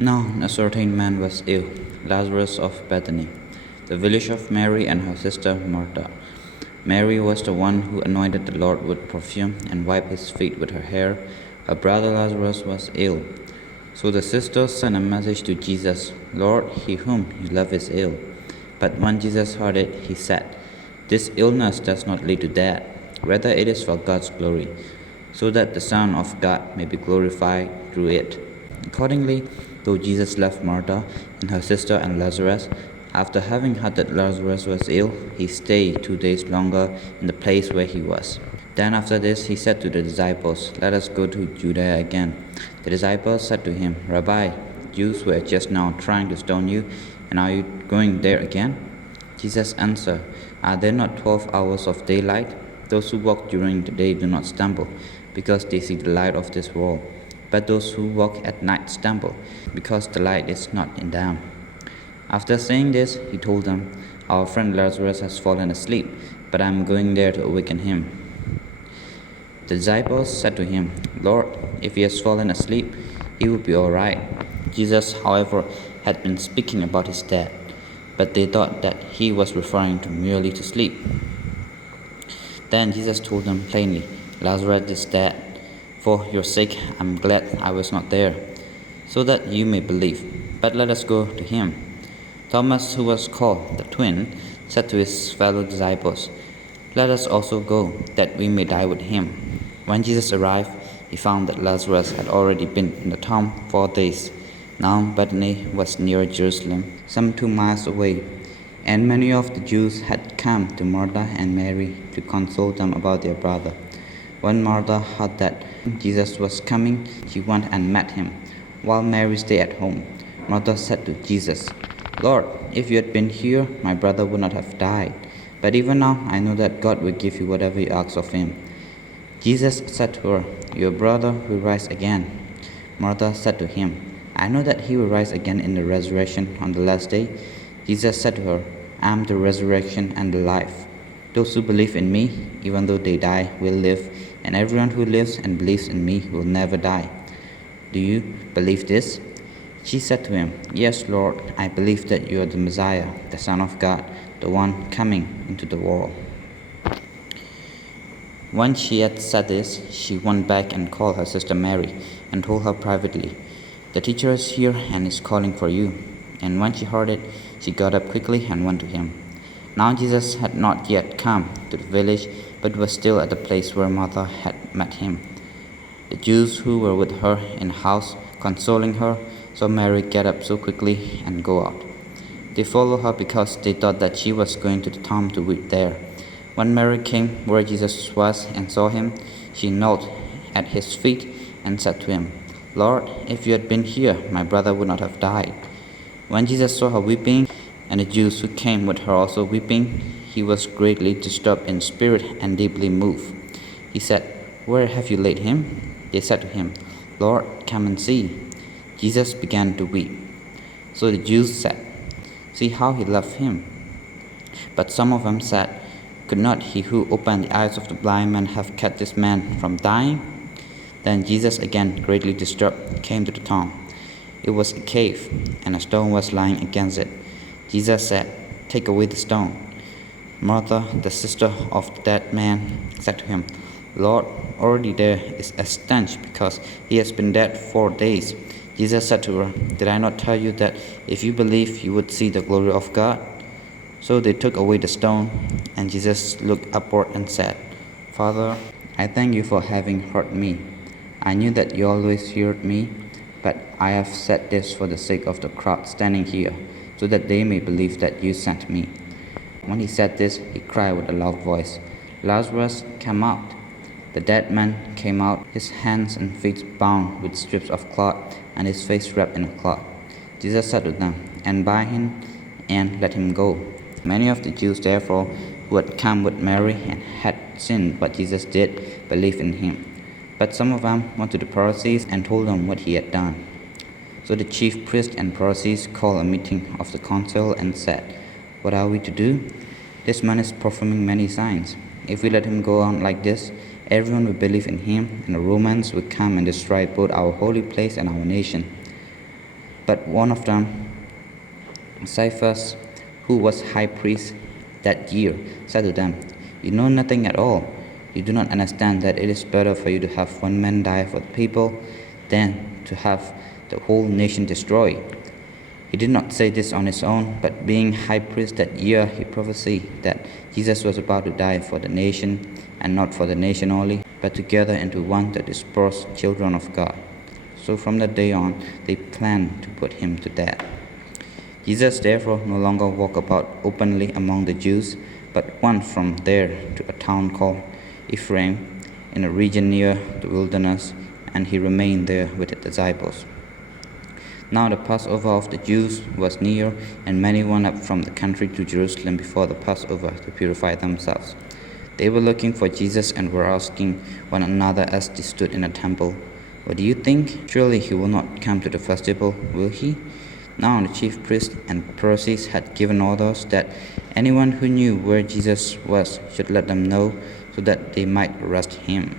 Now a certain man was ill, Lazarus of Bethany, the village of Mary and her sister Martha. Mary was the one who anointed the Lord with perfume and wiped his feet with her hair. Her brother Lazarus was ill. So the sisters sent a message to Jesus, Lord, he whom you love is ill. But when Jesus heard it, he said, This illness does not lead to death, rather it is for God's glory, so that the Son of God may be glorified through it. Accordingly, though Jesus left Martha and her sister and Lazarus, after having heard that Lazarus was ill, he stayed 2 days longer in the place where he was. Then after this he said to the disciples, Let us go to Judea again. The disciples said to him, Rabbi, Jews were just now trying to stone you, and are you going there again? Jesus answered, Are there not 12 hours of daylight? Those who walk during the day do not stumble, because they see the light of this world. But those who walk at night stumble, because the light is not in them. After saying this, he told them, Our friend Lazarus has fallen asleep, but I am going there to awaken him. The disciples said to him, Lord, if he has fallen asleep, he will be all right. Jesus, however, had been speaking about his death, but they thought that he was referring to merely to sleep. Then Jesus told them plainly, Lazarus is dead. For your sake I am glad I was not there, so that you may believe. But let us go to him. Thomas, who was called the twin, said to his fellow disciples, Let us also go, that we may die with him. When Jesus arrived, he found that Lazarus had already been in the tomb 4 days. Now Bethany was near Jerusalem, some 2 miles away, and many of the Jews had come to Martha and Mary to console them about their brother. When Martha heard that Jesus was coming, she went and met him, while Mary stayed at home. Martha said to Jesus, Lord, if you had been here, my brother would not have died. But even now I know that God will give you whatever you ask of him. Jesus said to her, Your brother will rise again. Martha said to him, I know that he will rise again in the resurrection on the last day. Jesus said to her, I am the resurrection and the life. Those who believe in me, even though they die, will live, and everyone who lives and believes in me will never die. Do you believe this? She said to him, Yes, Lord, I believe that you are the Messiah, the Son of God, the one coming into the world. When she had said this, she went back and called her sister Mary and told her privately, The teacher is here and is calling for you. And when she heard it, she got up quickly and went to him. Now Jesus had not yet come to the village, but was still at the place where Martha had met him. The Jews who were with her in the house, consoling her, saw Mary get up so quickly and go out. They followed her because they thought that she was going to the tomb to weep there. When Mary came where Jesus was and saw him, she knelt at his feet and said to him, Lord, if you had been here, my brother would not have died. When Jesus saw her weeping, and the Jews who came with her also weeping, he was greatly disturbed in spirit and deeply moved. He said, Where have you laid him? They said to him, Lord, come and see. Jesus began to weep. So the Jews said, See how he loved him. But some of them said, Could not he who opened the eyes of the blind man have kept this man from dying? Then Jesus, again greatly disturbed, came to the tomb. It was a cave, and a stone was lying against it. Jesus said, Take away the stone. Martha, the sister of the dead man, said to him, Lord, already there is a stench, because he has been dead 4 days. Jesus said to her, Did I not tell you that if you believe, you would see the glory of God? So they took away the stone, and Jesus looked upward and said, Father, I thank you for having heard me. I knew that you always heard me, but I have said this for the sake of the crowd standing here, so that they may believe that you sent me. When he said this, he cried with a loud voice, Lazarus, come out. The dead man came out, his hands and feet bound with strips of cloth, and his face wrapped in a cloth. Jesus said to them, Unbind him and let him go. Many of the Jews, therefore, who had come with Mary and had seen what Jesus did, believed in him. But some of them went to the Pharisees and told them what he had done. So the chief priests and Pharisees called a meeting of the council and said, What are we to do? This man is performing many signs. If we let him go on like this, everyone will believe in him, and the Romans will come and destroy both our holy place and our nation. But one of them, Caiaphas, who was high priest that year, said to them, "You know nothing at all. You do not understand that it is better for you to have one man die for the people than to have the whole nation destroyed." He did not say this on his own, but being high priest that year, he prophesied that Jesus was about to die for the nation, and not for the nation only, but together into one the dispersed children of God. So from that day on, they planned to put him to death. Jesus therefore no longer walked about openly among the Jews, but went from there to a town called Ephraim, in a region near the wilderness, and he remained there with the disciples. Now the Passover of the Jews was near, and many went up from the country to Jerusalem before the Passover to purify themselves. They were looking for Jesus and were asking one another as they stood in the temple, "What do you think? Surely he will not come to the festival, will he?" Now the chief priests and Pharisees had given orders that anyone who knew where Jesus was should let them know, so that they might arrest him.